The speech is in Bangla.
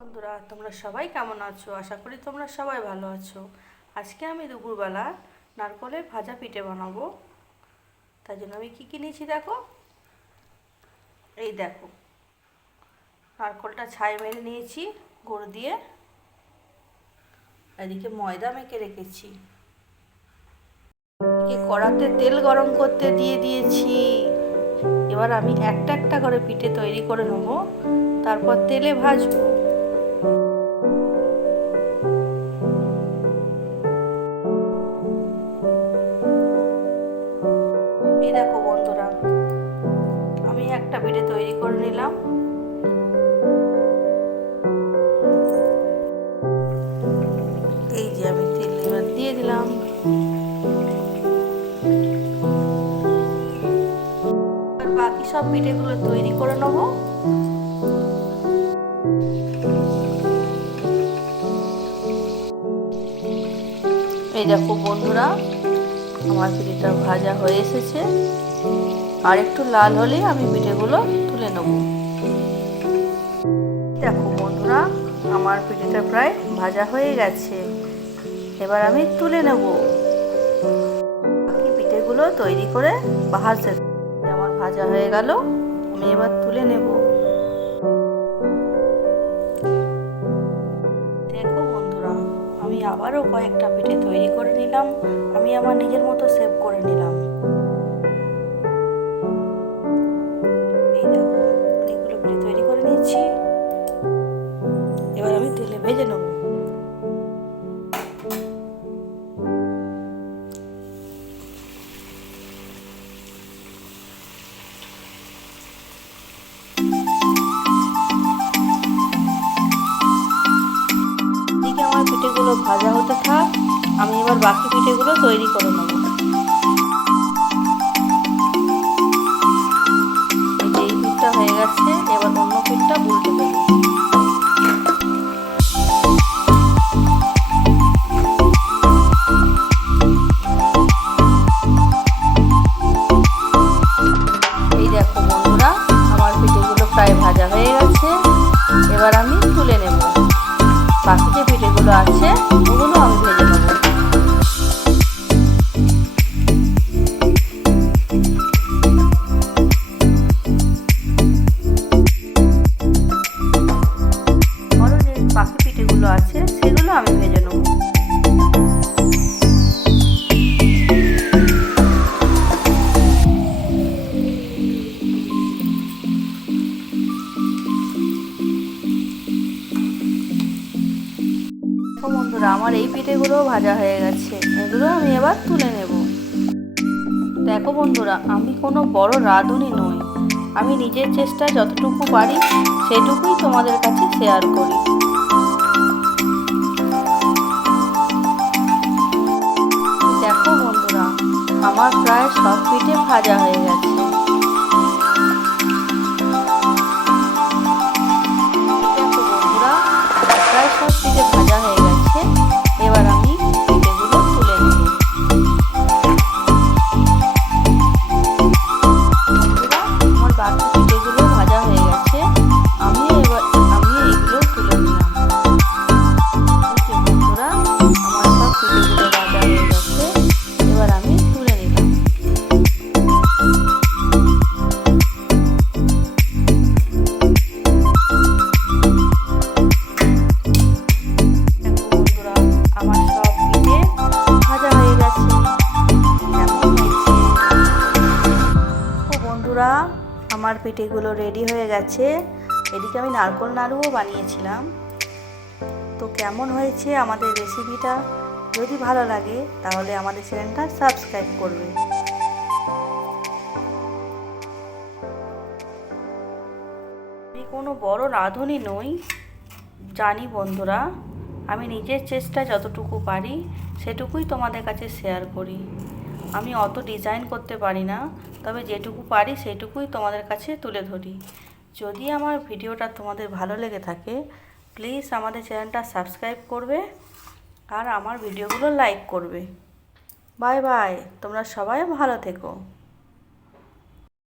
বন্ধুরা, তোমরা সবাই কেমন আছো? আশা করি তোমরা সবাই ভালো আছো। আজকে আমি দুপুরবেলা নারকলের ভাজা পিঠে বানাবো। তাই জন্য আমি কী নিয়েছি দেখো। এই দেখো, নারকলটা ছাই মেরে নিয়েছি গুড় দিয়ে। এদিকে ময়দা মেখে রেখেছি। কড়াতে তেল গরম করতে দিয়ে দিয়েছি। এবার আমি একটা একটা করে পিঠে তৈরি করে নেবো, তারপর তেলে ভাজবো। এই দেখো বন্ধুরা, আমি একটা পিঠে তৈরি করে নিলাম। এই যে আমি তেল এবার দিয়ে দিলাম। বাকি সব পিঠেগুলো তৈরি করে নেবো। এই দেখো বন্ধুরা, আমার পিঠেটা ভাজা হয়ে এসেছে। আর একটু লাল হলে আমি পিঠেগুলো তুলে নেব। দেখো বন্ধুরা, আমার পিঠেটা প্রায় ভাজা হয়ে গেছে। এবার আমি তুলে নেব। বাকি পিঠেগুলো তৈরি করে ভাজতে আমার ভাজা হয়ে গেল। আমি এবার তুলে নেব। দেখো বন্ধুরা, আমি আবারও কয়েকটা পিঠে তৈরি করে নিলাম। আমি আমার নিজের মতো শেপ করে নিলাম। এই দেখো, অনেকগুলো পিঠে তৈরি করে নিয়েছি। এবার আমি তেলে ভেজে নেব। এদিকে আমার পিঠেগুলো ভাজা হতে থাক, আমি এবার বাকি পিঠেগুলো তৈরি করে নেব। এই পিঠটা হয়ে গেছে, এবার অন্য পিঠটা উল্টে দেব। এই দেখো বন্ধুরা, আমার পিঠেগুলো প্রায় ভাজা হয়ে গেছে। এবার আমি তুলে নেব। বাকি যে পিঠেগুলো আছে ওগুলো আমি ভেজে নেব। আরও যে বাকি পিঠেগুলো আছে সেগুলো আমি ভেজে নেব। বন্ধুরা, আমার এই পিঠেগুলো ভাজা হয়ে গেছে। এগুলো আমি এবার তুলে নেব। দেখো বন্ধুরা, আমি কোনো বড় রাঁধুনি নই। আমি নিজের চেষ্টায় যতটুকু পারি সেটুকুই তোমাদের কাছে শেয়ার করি। দেখো বন্ধুরা, আমার প্রায় সব পিঠে ভাজা হয়ে গেছে। দেখো বন্ধুরা, প্রায় সব পিঠে ভাজা হয়ে গেছে। এবার আমি পিঠেগুলো তুলে নেব। বন্ধুরা, আমার বাকি পিঠেগুলো ভাজা হয়ে গেছে। আমি এইগুলো তুলে নিলাম। বন্ধুরা, আমার সব পিঠেগুলো ভাজা হয়ে গেছে। এবার আমি তুলে নিলাম। বন্ধুরা, আমার সব পিঠে ভাজা হয়ে গেছে। কেমন হয়েছে? বন্ধুরা, আমার পিঠেগুলো রেডি হয়ে গেছে। এদিকে আমি নারকোল নাড়ুও বানিয়েছিলাম। তো কেমন হয়েছে আমাদের রেসিপিটা? যদি ভালো লাগে তাহলে আমাদের চ্যানেলটা সাবস্ক্রাইব করবে। আমি কোনো বড় রাঁধুনি নই, জানি বন্ধুরা। আমি নিজের চেষ্টায় যতটুকু পারি সেটুকুই তোমাদের কাছে শেয়ার করি। আমি অত ডিজাইন করতে পারি না, তবে যেটুকু পারি সেটুকুই তোমাদের কাছে তুলে ধরি। যদি আমার ভিডিওটা তোমাদের ভালো লেগে থাকে, প্লিজ আমাদের চ্যানেলটা সাবস্ক্রাইব করবে আর আমার ভিডিওগুলো লাইক করবে। বাই বাই, তোমরা সবাই ভালো থেকো।